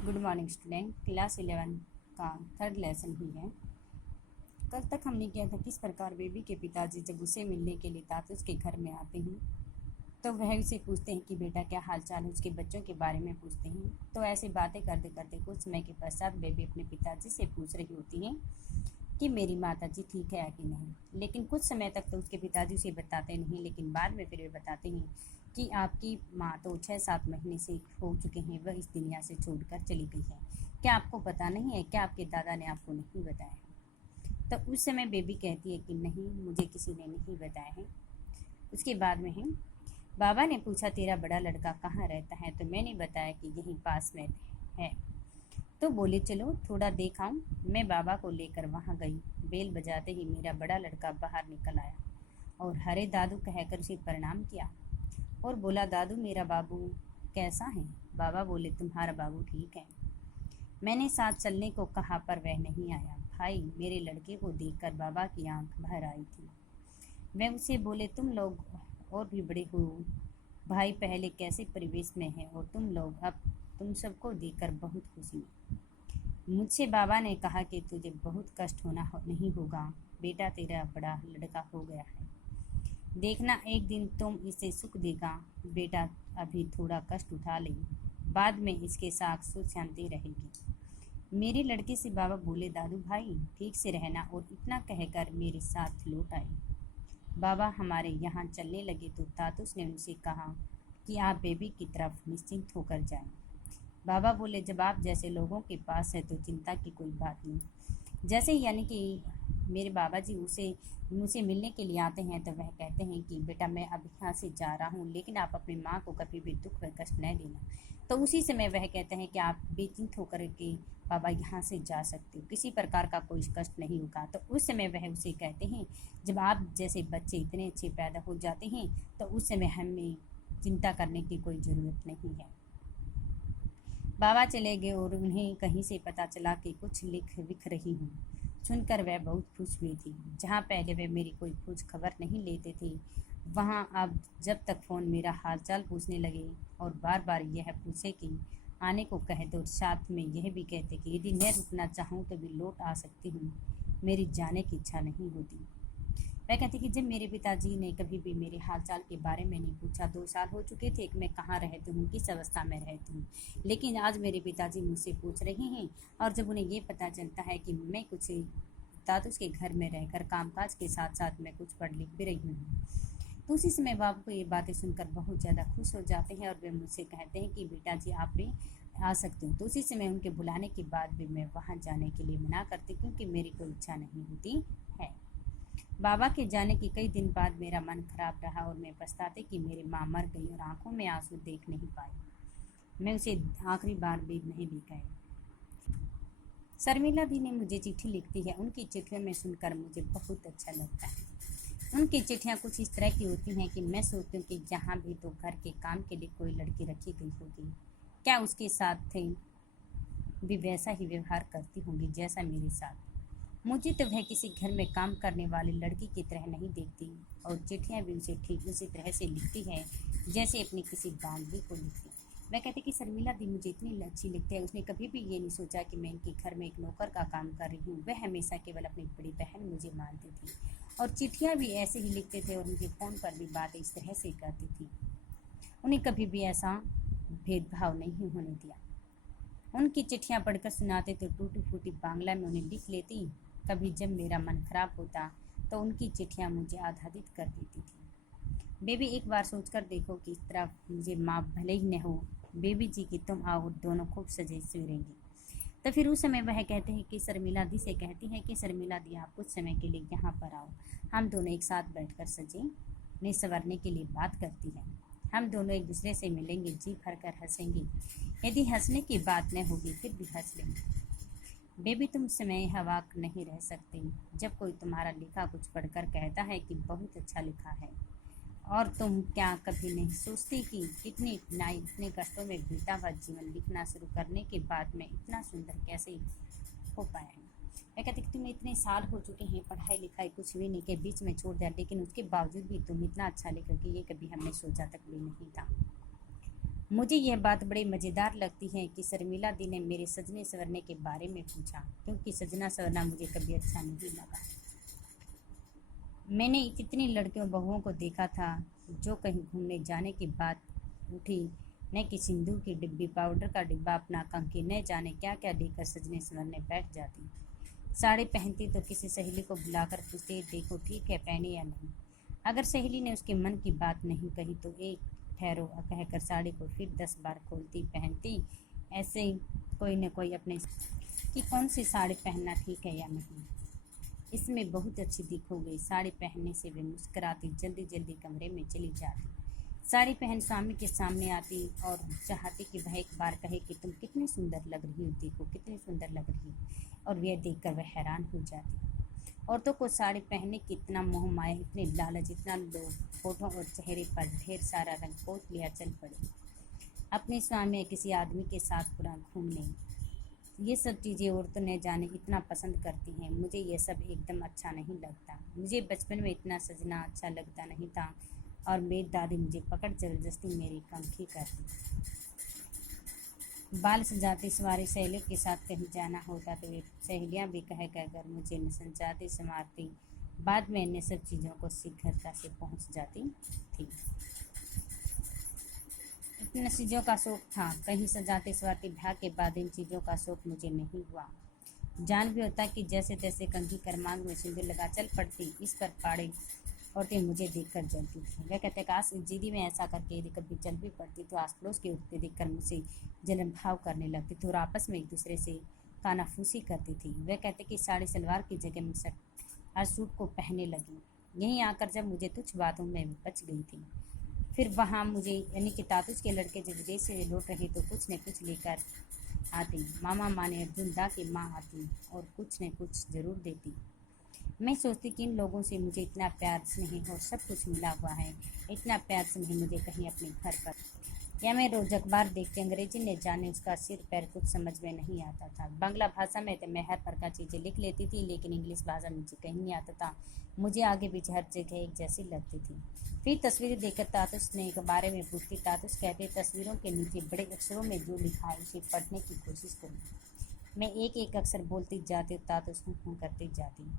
Good morning student. Class 11 का third lesson ही है। कल तक हमने किया था किस प्रकार बेबी के पिताजी जब उसे मिलने के लिए तातुस के घर में आते हैं तो वह उसे पूछते हैं कि बेटा क्या हाल चाल है, उसके बच्चों के बारे में पूछते हैं। तो ऐसे बातें करते करते कुछ समय के पश्चात बेबी अपने पिताजी से पूछ रही होती हैं कि मेरी माता जी ठीक है या कि नहीं। लेकिन कुछ समय तक तो उसके पिताजी उसे बताते नहीं, लेकिन बाद में फिर वे बताते हैं कि आपकी माँ तो 6-7 महीने से हो चुके हैं, वह इस दुनिया से छोड़कर चली गई है। क्या आपको पता नहीं है? क्या आपके दादा ने आपको नहीं बताया है? तो उस समय बेबी कहती है कि नहीं, मुझे किसी ने नहीं बताया है। उसके बाद में है, बाबा ने पूछा तेरा बड़ा लड़का कहाँ रहता है, तो मैंने बताया कि यहीं पास में है। तो बोले चलो थोड़ा देख आऊं। मैं बाबा को लेकर वहां गई। बेल बजाते ही मेरा बड़ा लड़का बाहर निकल आया और हरे दादू कहकर उसे प्रणाम किया और बोला दादू मेरा बाबू कैसा है। बाबा बोले तुम्हारा बाबू ठीक है। मैंने साथ चलने को कहा पर वह नहीं आया। भाई मेरे लड़के को देखकर बाबा की आंख भर आई थी। वह उसे बोले तुम लोग और भी बड़े हो भाई, पहले कैसे परिवेश में है और तुम लोग अब तुम सबको देखकर बहुत खुशी है। मुझसे बाबा ने कहा कि तुझे बहुत कष्ट नहीं होगा बेटा, तेरा बड़ा लड़का हो गया है, देखना एक दिन तुम इसे सुख देगा बेटा। अभी थोड़ा कष्ट उठा ले, बाद में इसके साथ सुख शांति रहेगी। मेरे लड़के से बाबा बोले दादू भाई ठीक से रहना, और इतना कहकर मेरे साथ लौट आए। बाबा हमारे यहाँ चलने लगे तो तातुस ने उनसे कहा कि आप बेबी की तरफ निश्चिंत होकर जाएं। बाबा बोले जब आप जैसे लोगों के पास है तो चिंता की कोई बात नहीं। जैसे यानी कि मेरे बाबा जी उसे मुझसे मिलने के लिए आते हैं तो वह कहते हैं कि बेटा मैं अब यहाँ से जा रहा हूँ, लेकिन आप अपनी माँ को कभी भी दुख व कष्ट न देना। तो उसी समय वह कहते हैं कि आप बेचिंत होकर के बाबा यहाँ से जा सकते हो, किसी प्रकार का कोई कष्ट नहीं होगा। तो उस समय वह उसे कहते हैं जब आप जैसे बच्चे इतने अच्छे पैदा हो जाते हैं तो उस समय हमें चिंता करने की कोई ज़रूरत नहीं है। बाबा चले गए और उन्हें कहीं से पता चला कि कुछ लिख विख रही हूँ। सुनकर वह बहुत खुश हुई थी। जहाँ पहले वे मेरी कोई खोज खबर नहीं लेते थे, वहाँ अब जब तक फ़ोन मेरा हालचाल पूछने लगे और बार बार यह पूछे कि आने को कहे, तो साथ में यह भी कहते कि यदि मैं रुकना चाहूँ तो भी लौट आ सकती हूँ, मेरी जाने की इच्छा नहीं होती। वह कहती कि जब मेरे पिताजी ने कभी भी मेरे हालचाल के बारे में नहीं पूछा। 2 साल हो चुके थे कि मैं कहाँ रहती हूँ, किस अवस्था में रहती हूँ, लेकिन आज मेरे पिताजी मुझसे पूछ रहे हैं। और जब उन्हें ये पता चलता है कि मैं कुछ तातुस के घर में रहकर कामकाज के साथ साथ मैं कुछ पढ़ लिख भी रही हूँ, तो उसी समय बाबू को ये बातें सुनकर बहुत ज़्यादा खुश हो जाते हैं और वे मुझसे कहते हैं कि बेटा जी आप भी आ सकते हो। तो उसी समय उनके बुलाने के बाद भी मैं वहाँ जाने के लिए मना करती क्योंकि मेरी कोई इच्छा नहीं होती है। बाबा के जाने के कई दिन बाद मेरा मन खराब रहा और मैं पछताती कि मेरी माँ मर गई और आंखों में आंसू देख नहीं पाई। मैं उसे आखिरी बार भी नहीं दिखाई। शर्मिला दी ने मुझे चिट्ठी लिखती है। उनकी चिट्ठियों में सुनकर मुझे बहुत अच्छा लगता है। उनकी चिट्ठियाँ कुछ इस तरह की होती हैं कि मैं सोचती हूँ कि जहाँ भी तो घर के काम के लिए कोई लड़की रखी गई होगी, क्या उसके साथ थे भी वैसा ही व्यवहार करती होंगी जैसा मेरे साथ। मुझे तो वह किसी घर में काम करने वाली लड़की की तरह नहीं देखती और चिट्ठियाँ भी उसे ठीक उसी तरह से लिखती है जैसे अपनी किसी बांधवी को लिखती। मैं कहती कि शर्मिला दी मुझे इतनी अच्छी लिखती है, उसने कभी भी ये नहीं सोचा कि मैं इनके घर में एक नौकर का काम कर रही हूँ। वह हमेशा केवल अपनी बड़ी बहन मुझे मानती थी और चिट्ठियाँ भी ऐसे ही लिखते थे और मुझे फ़ोन पर भी बातें इस तरह से करती थी। उन्हें कभी भी ऐसा भेदभाव नहीं होने दिया। उनकी चिट्ठियाँ पढ़कर सुनाते तो टूटी फूटी बांग्ला में उन्हें लिख लेती। कभी जब मेरा मन खराब होता तो उनकी चिट्ठियाँ मुझे आह्लादित कर देती थी। बेबी एक बार सोचकर देखो कि इस तरह मुझे माँ भले ही न हो, बेबी जी की तुम आओ दोनों खूब सजे सवेरेंगी। तो फिर उस समय वह कहते हैं कि शर्मिला दी से कहती है कि शर्मिला दी आप कुछ समय के लिए यहाँ पर आओ, हम दोनों एक साथ बैठकर सजे ने संवरने के लिए बात करती है। हम दोनों एक दूसरे से मिलेंगे, जी भरकर हंसेंगे, यदि हंसने की बात न होगी फिर भी हंस लेंगे। बेबी तुम समय हवाक नहीं रह सकती। जब कोई तुम्हारा लिखा कुछ पढ़कर कहता है कि बहुत अच्छा लिखा है, और तुम क्या कभी नहीं सोचती कि कितनी कठिनाई इतने कष्टों में बीता हुआ जीवन लिखना शुरू करने के बाद में इतना सुंदर कैसे हो पाया है। मैं कहती कि तुम्हें इतने साल हो चुके हैं, पढ़ाई लिखाई कुछ भी नहीं के बीच में छोड़ दिया, लेकिन उसके बावजूद भी तुम इतना अच्छा लिखोगे ये कभी हमने सोचा तक भी नहीं था। मुझे यह बात बड़ी मज़ेदार लगती है कि शर्मिला दी ने मेरे सजने संवरने के बारे में पूछा, क्योंकि सजना संवरना मुझे कभी अच्छा नहीं लगा। मैंने कितनी लड़कियों बहुओं को देखा था जो कहीं घूमने जाने की बात उठी, न कि सिंदूर की डिब्बी, पाउडर का डिब्बा, अपना कंघी, न जाने क्या क्या लेकर सजने संवरने बैठ जाती। साड़ी पहनती तो किसी सहेली को बुलाकर पूछती, देखो ठीक है पहनी या नहीं। अगर सहेली ने उसके मन की बात नहीं कही तो एक ठहरो कहकर साड़ी को फिर 10 बार खोलती, पहनती। ऐसे ही कोई न कोई अपने कि कौन सी साड़ी पहनना ठीक है या नहीं, इसमें बहुत अच्छी दिखोगे। साड़ी पहनने से वे मुस्कुराती, जल्दी जल्दी कमरे में चली जाती। साड़ी पहन स्वामी के सामने आती और चाहती कि वह एक बार कहे कि तुम कितनी सुंदर लग रही हो, देखो कितनी सुंदर लग रही हो, और वह देखकर वह हैरान हो जाती। औरतों को साड़ी पहनने की इतना मोह माया, इतने लालच, इतना लोभ, होठों और चेहरे पर ढेर सारा रंग पोत लिया चल पड़े अपने स्वामी या किसी आदमी के साथ पूरा घूमने। ये सब चीज़ें औरतें न जाने इतना पसंद करती हैं। मुझे ये सब एकदम अच्छा नहीं लगता। मुझे बचपन में इतना सजना अच्छा लगता नहीं था और मेरी दादी मुझे पकड़ जबरदस्ती मेरी कंघी करती। बाल सजाती सवारी सहेलियों के साथ कहीं जाना होता तो वे सहेलियाँ भी कह कहकर मुझे न सजाती संवारती। बाद में इन सब चीज़ों को सीख घर से पहुँच जाती थी। इन चीज़ों का शौक था, कहीं सजाती सवारती। ब्याह के बाद इन चीज़ों का शौक मुझे नहीं हुआ। जान भी होता कि जैसे तैसे कंघी कर मांग में सिंदूर लगा चल पड़ती। इस पर पाड़े औरतें मुझे देखकर जलती थी। वह कहते काश जीदी में ऐसा करके यदि कभी चल भी पड़ती तो आस पड़ोस की औरतें देखकर मुझसे जलन भाव करने लगती थी और आपस में एक दूसरे से कानाफूसी करती थी। वह कहते कि साड़ी सलवार की जगह में हर सूट को पहनने लगी। यहीं आकर जब मुझे तुच्छ बातों में बच गई थी, फिर वहाँ मुझे यानी कि तातुस के लड़के जब विदेश से लौट रहे तो कुछ न कुछ लेकर आती। मामा माने अर्जुन दा की माँ आती और कुछ न कुछ ज़रूर देती। मैं सोचती कि इन लोगों से मुझे इतना प्यार स्नेह और सब कुछ मिला हुआ है, इतना प्यार स्नेह मुझे कहीं अपने घर पर, या मैं रोज अखबार देखती। अंग्रेजी ने जाने उसका सिर पैर कुछ समझ में नहीं आता था। बांग्ला भाषा में तो मैं हर प्रकार चीज़ें लिख लेती थी, लेकिन इंग्लिश भाषा मुझे कहीं नहीं आता था। मुझे आगे पीछे हर जगह एक जैसी लगती थी। फिर तस्वीरें देखकर तातुस ने के बारे में पूछती। तातुस कहते तस्वीरों के नीचे बड़े अक्षरों में जो लिखा है उसे पढ़ने की कोशिश करूँ। मैं एक एक अक्षर बोलती जाती, तातुस हूँ करती जाती।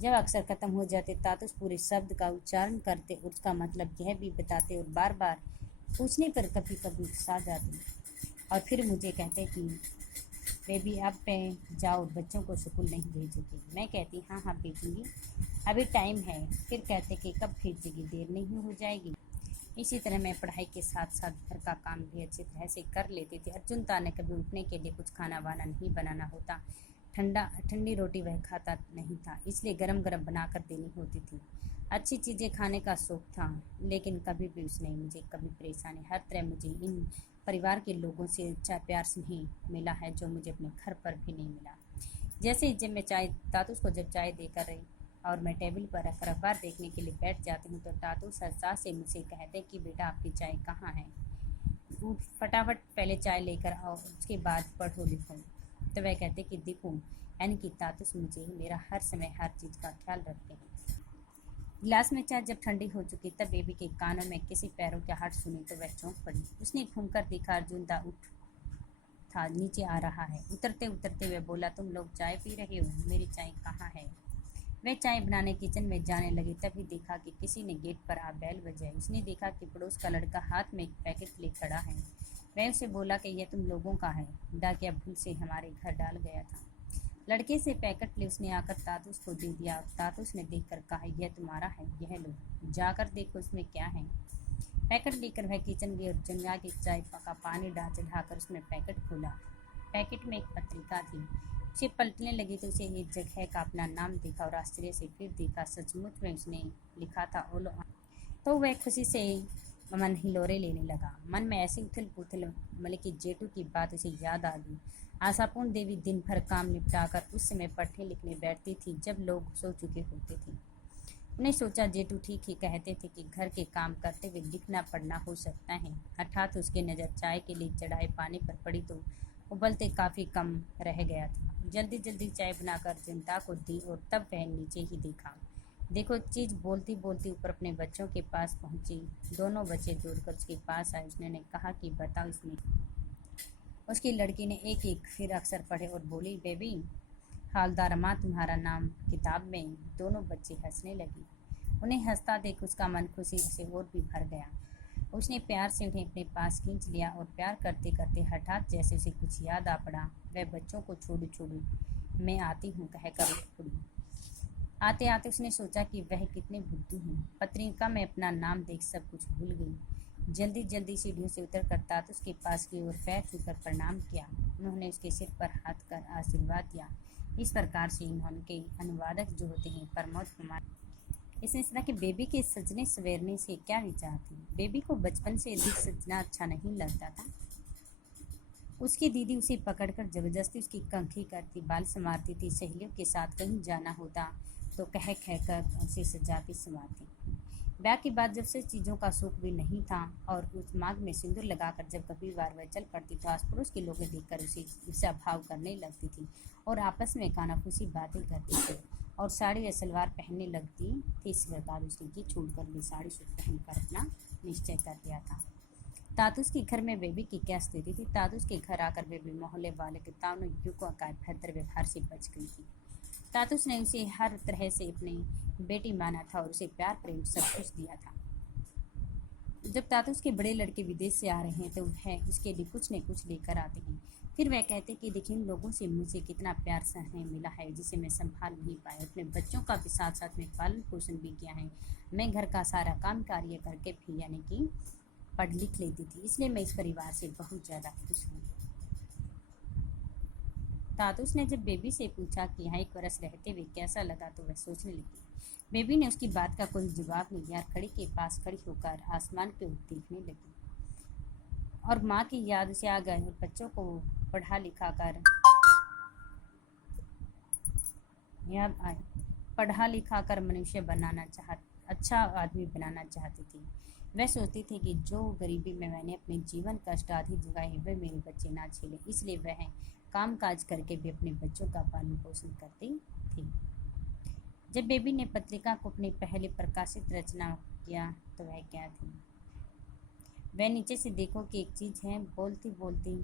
जब अक्षर खत्म हो जाते तातुस पूरे शब्द का उच्चारण करते, उसका मतलब यह भी बताते और बार बार पूछने पर कभी कभी उकसा जाती। और फिर मुझे कहते कि बेबी अब पे जाओ, बच्चों को स्कूल नहीं भेजोगी। मैं कहती हाँ हाँ भेजूँगी, अभी टाइम है। फिर कहते कि कब भेजेगी, देर नहीं हो जाएगी। इसी तरह मैं पढ़ाई के साथ साथ घर का काम भी अच्छी तरह से कर लेती थी। अर्जुन ता ने कभी उठने के लिए कुछ खाना वाना नहीं बनाना होता। ठंडी रोटी वह खाता नहीं था, इसलिए गरम गरम बनाकर देनी होती थी। अच्छी चीज़ें खाने का शौक था, लेकिन कभी भी उसने मुझे कभी परेशानी, हर तरह मुझे इन परिवार के लोगों से अच्छा प्यार स्नेह मिला है जो मुझे अपने घर पर भी नहीं मिला। जैसे ही जब मैं चाय तातुस को जब चाय देकर रही और मैं टेबल पर रखकर अखबार देखने के लिए बैठ जाती हूँ तो तातुस हंसा से मुझसे कहते कि बेटा आपकी चाय कहाँ है, फटाफट पहले चाय लेकर आओ, उसके बाद पढ़ो लिखो। तो वह कहते कि देखो यानी कि तातुस मुझे मेरा हर समय हर चीज़ का ख्याल रखते हैं। गिलास में चाय जब ठंडी हो चुकी तब बेबी के कानों में किसी पैरों के हाथ सुनी तो वह चौंक पड़ी। उसने घूमकर देखा, अर्जुन दा उठ था नीचे आ रहा है। उतरते उतरते वह बोला, तुम लोग चाय पी रहे हो, मेरी चाय कहाँ है। वह चाय बनाने किचन में जाने लगी, तभी देखा कि किसी ने गेट पर आ बैल बजाई। उसने देखा कि पड़ोस का लड़का हाथ में एक पैकेट ले खड़ा है। वह उसे बोला कि यह तुम लोगों का है, डाकिया भूल से हमारे घर डाल गया था। लड़के से पैकेट ले उसने आकर तातुस को दे दिया। तातुस ने देखकर कहा, यह तुम्हारा है, यह लो, जाकर देखो इसमें क्या है। पैकेट लेकर वह किचन गई और जंगा की चाय पका पानी चढ़ाकर उसमें पैकेट खोला। पैकेट में एक पत्रिका थी। उसे पलटने लगी तो उसे एक जगह का अपना नाम देखा और आश्चर्य से फिर देखा, सचमुच में उसने लिखा था ओलो। तो वह खुशी से मन हिलोरे लेने लगा। मन में ऐसी उथल पुथल मतलब कि जेठू की बात उसे याद आ गई। आशापूर्ण देवी दिन भर काम निपटाकर उस समय पढ़ने लिखने बैठती थी जब लोग सो चुके होते थे। उन्हें सोचा जेठू ठीक ही कहते थे कि घर के काम करते हुए लिखना पढ़ना हो सकता है। हठात उसकी नज़र चाय के लिए चढ़ाए पानी पर पड़ी तो उबलते काफ़ी कम रह गया था। जल्दी जल्दी चाय बनाकर जनता को दी और तब वह नीचे ही देखा। देखो चीज बोलती बोलती ऊपर अपने बच्चों के पास पहुंची। दोनों बच्चे दौड़कर उसके पास आए। उसने कहा कि बताओ इसमें। उसकी लड़की ने एक एक फिर अक्षर पढ़े और बोली, बेबी, हालदार माँ तुम्हारा नाम किताब में। दोनों बच्चे हंसने लगी। उन्हें हंसता देख उसका मन खुशी से और भी भर गया। उसने प्यार से उन्हें अपने पास खींच लिया और प्यार करते करते हठात जैसे उसे कुछ याद आ पड़ा, वह बच्चों को छोड़ू छोड़ू मैं आती हूँ कहकर उठ पड़ी। आते आते उसने सोचा कि वह कितने बुद्धू हैं। पत्रिका में अपना नाम देख सब कुछ भूल गई। जल्दी जल्दी सीढ़ियों से उतर कर तातुस के पास की ओर पैर छूकर प्रणाम किया। उन्होंने उसके सिर पर हाथ कर आशीर्वाद दिया। इस प्रकार से इन्होंने अनुवादक जो होते हैं प्रमोद कुमार, इसने सुना कि बेबी के सजने सवेरने से क्या विचार थे। बेबी को बचपन से अधिक सजना अच्छा नहीं लगता था। उसकी दीदी उसे पकड़कर जबरदस्ती उसकी कंघी करती, बाल संवारती थी। सहेलियों के साथ कहीं जाना होता तो कह कर उसे सजाती संवारती। ब्याह के बाद जब से चीज़ों का सुख भी नहीं था और उस मांग में सिंदूर लगाकर जब कभी बार वह चल पड़ती तो आस पड़ोस के लोग देखकर उसे ईर्ष्या भाव करने लगती थी और आपस में कानाफूसी बातें करती थी और साड़ी व सलवार पहनने लगती थी। इस प्रकार उसने की छूट कर भी साड़ी सूट पहनकर अपना निश्चय कर लिया था। तातुस के घर में बेबी की क्या स्थिति थी। तातुस के घर आकर बेबी मोहल्ले वाले के तानों युगों का भद्र व्यवहार से बच गई थी। तातुस ने उसे हर तरह से अपनी बेटी माना था और उसे प्यार प्रेम सब कुछ दिया था। जब तातुस के बड़े लड़के विदेश से आ रहे हैं तो वह उसके लिए कुछ न कुछ लेकर आते हैं। फिर वह कहते कि देखिए इन लोगों से मुझे कितना प्यार सहने मिला है जिसे मैं संभाल नहीं पाया। अपने बच्चों का भी साथ साथ में पालन पोषण भी किया है। मैं घर का सारा काम कार्य करके भी यानी कि पढ़ लिख लेती थी, इसलिए मैं इस परिवार से बहुत ज़्यादा खुश हूँ। तातुस ने जब बेबी से पूछा कि यहाँ 1 वर्ष रहते हुए कैसा लगा तो वह सोचने लगी। बेबी ने उसकी बात का कोई जवाब नहीं दिया। खड़ी के पास खड़ी होकर आसमान की ओर देखने लगी और माँ की याद उसे आ गई और बच्चों को पढ़ा लिखा कर याद आए। पढ़ा लिखा कर मनुष्य बनाना अच्छा आदमी बनाना चाहती थी। वह सोचती थी कि जो गरीबी में मैंने अपने जीवन कष्ट आधी जुगाए हैं वह मेरे बच्चे ना झेले, इसलिए वह काम काज करके भी अपने बच्चों का पालन पोषण करती थी। जब बेबी ने पत्रिका को अपनी पहले प्रकाशित रचना किया तो वह क्या थी। वह नीचे से देखो कि एक चीज है, बोलती बोलती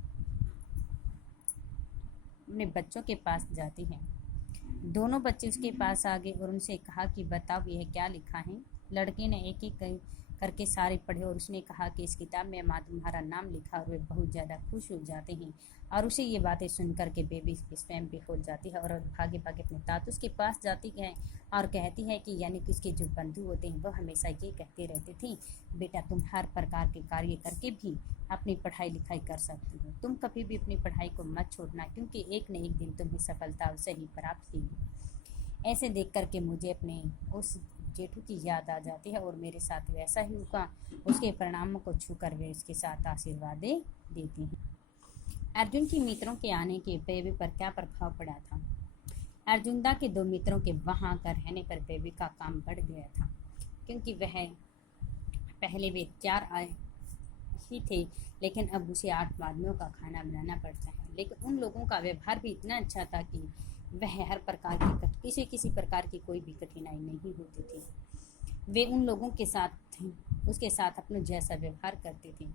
अपने बच्चों के पास जाती है। दोनों बच्चे उसके पास आ गए और उनसे कहा कि बताओ यह क्या लिखा है। लड़के ने एक एक करके सारे पढ़े और उसने कहा कि इस किताब में माँ तुम्हारा नाम लिखा और वे बहुत ज़्यादा खुश हो जाते हैं। और उसे ये बातें सुन कर के बेबी स्वयं भी हो जाती है और भागे भागे अपने तातुस के पास जाती है और कहती है कि यानी कि उसके जो बंधु होते हैं वो हमेशा ये कहते रहते थे, बेटा तुम हर प्रकार के कार्य करके भी अपनी पढ़ाई लिखाई कर सकती हो। तुम कभी भी अपनी पढ़ाई को मत छोड़ना क्योंकि एक न एक दिन तुम्हें सफलता अवश्य ही प्राप्त होगी। ऐसे देख करके मुझे अपने उस जेठू की याद आ जाती है और मेरे साथ वैसा ही हुआ। उसके परिणामों को छूकर वे उसके साथ आशीर्वाद देती हैं। अर्जुन की मित्रों के आने के बेबी पर क्या प्रभाव पड़ा था। अर्जुनदा के 2 मित्रों के वहाँ आकर रहने पर बेबी का काम बढ़ गया था क्योंकि वह पहले वे 4 आए ही थे लेकिन अब उसे 8 आदमियों का खाना बनाना पड़ता है। लेकिन उन लोगों का व्यवहार भी इतना अच्छा था कि वह हर प्रकार की किसी प्रकार की कोई भी कठिनाई नहीं होती थी। वे उन लोगों के साथ उसके साथ अपने जैसा व्यवहार करते थे।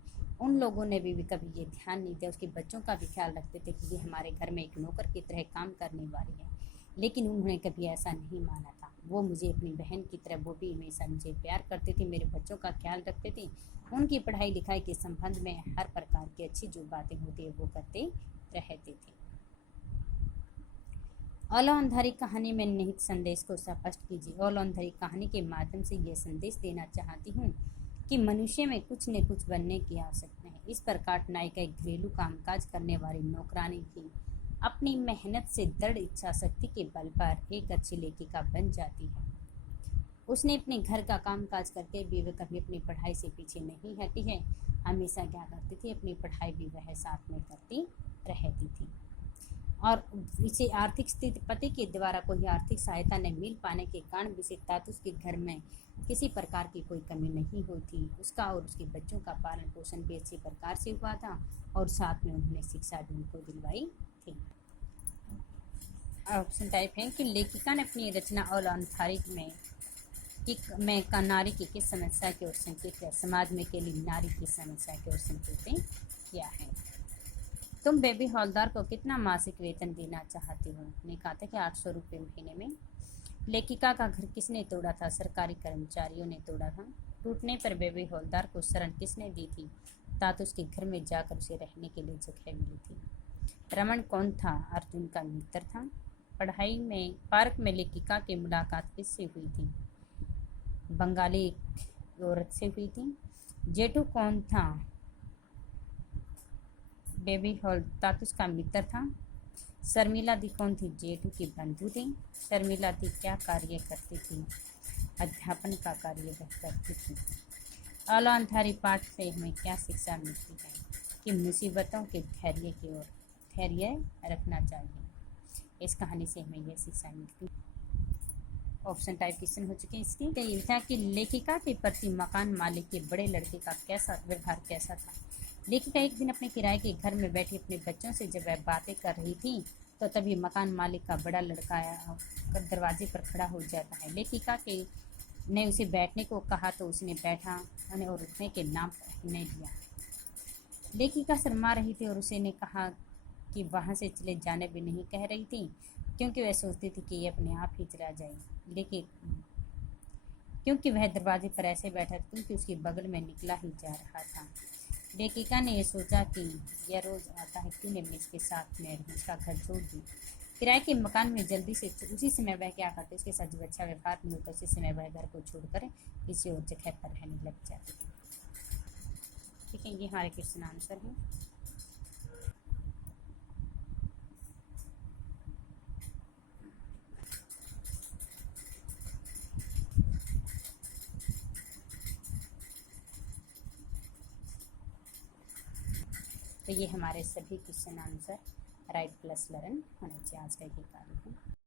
उन लोगों ने भी कभी ये ध्यान नहीं दिया। उसके बच्चों का भी ख्याल रखते थे कि ये हमारे घर में एक नौकर की तरह काम करने वाली है, लेकिन उन्होंने कभी ऐसा नहीं माना था। वो मुझे अपनी बहन की तरह, वो भी हमेशा मुझे प्यार करते थे, मेरे बच्चों का ख्याल रखते थे। उनकी पढ़ाई लिखाई के संबंध में हर प्रकार की अच्छी जो बातें होती है वो करते रहते थे। औलांधारी कहानी में निहित संदेश को स्पष्ट कीजिए। औलांधारी कहानी के माध्यम से यह संदेश देना चाहती हूँ कि मनुष्य में कुछ न कुछ बनने की आवश्यकता है। इस प्रकार नायिका एक घरेलू कामकाज करने वाली नौकरानी भी अपनी मेहनत से दृढ़ इच्छा शक्ति के बल पर एक अच्छी लेखिका बन जाती है। उसने अपने घर का कामकाज करके भी वह कभी अपनी पढ़ाई से पीछे नहीं हटी है। हमेशा क्या करती थी, अपनी पढ़ाई भी वह साथ में करती रहती थी और इसे आर्थिक स्थिति पति के द्वारा कोई आर्थिक सहायता न मिल पाने के कारण भी तातुस के घर में किसी प्रकार की कोई कमी नहीं होती। उसका और उसके बच्चों का पालन पोषण भी अच्छे प्रकार से हुआ था और साथ में उन्होंने शिक्षा भी उनको दिलवाई थी। ऑप्शन टाइप है कि लेखिका ने अपनी रचना औलांधारिक में कि मैं का नारी की किस समस्या की ओर संकेत है, समाज में अकेली नारी की समस्या की ओर संकेत क्या है। तुम बेबी हवलदार को कितना मासिक वेतन देना चाहती हो? ने कहा था कि 800 रुपये महीने में। लेखिका का घर किसने तोड़ा था? सरकारी कर्मचारियों ने तोड़ा था। टूटने पर बेबी हवलदार को शरण किसने दी थी? तातो उसके घर में जाकर उसे रहने के लिए जगह मिली थी। रमन कौन था? अर्जुन का मित्र था। पढ़ाई में पार्क में लेखिका की मुलाकात किससे हुई थी? बंगाली औरत से हुई थी। जेठू कौन था? बेबी हॉल तातुस का मित्र था। शर्मिला दी कौन थी? जेठू की बंधु थी। शर्मिला दी क्या कार्य करती थी? अध्यापन का कार्य करती थी। अलंधारी पाठ से हमें क्या शिक्षा मिलती है? कि मुसीबतों के धैर्य की ओर धैर्य रखना चाहिए। इस कहानी से हमें यह शिक्षा मिलती है। ऑप्शन टाइप क्वेश्चन हो चुके हैं इसकी। यह था कि लेखिका के प्रति मकान मालिक के बड़े लड़के का कैसा व्यवहार कैसा था? लेखिका एक दिन अपने किराए के घर में बैठी अपने बच्चों से जब वह बातें कर रही थी तो तभी मकान मालिक का बड़ा लड़का दरवाजे पर खड़ा हो जाता है। लेखिका के ने उसे बैठने को कहा तो उसने बैठा और उठने के नाम पर नहीं दिया। लेखिका शर्मा रही थी और उसे ने कहा कि वहाँ से चले जाने भी नहीं कह रही थी, क्योंकि वह सोचती थी कि ये अपने आप ही चला जाए। लेकिन क्योंकि वह दरवाजे पर ऐसे बैठा था क्योंकि उसके बगल में निकला ही जा रहा था। लेखिका ने यह सोचा कि यह रोज़ आता है, क्यों नहीं मैं इसके साथ में उसका घर छोड़ दूँ। किराए के मकान में जल्दी से उसी समय वह क्या करते, उसके साथ जब अच्छा व्यवहार नहीं होता उसी समय वह घर को छोड़कर किसी और जगह पर रहने लग जाती थी। ठीक है, ये हमारे क्वेश्चन आंसर हैं। तो ये हमारे सभी question answer right plus learn होने चाहिए। आज का ये कार्य है।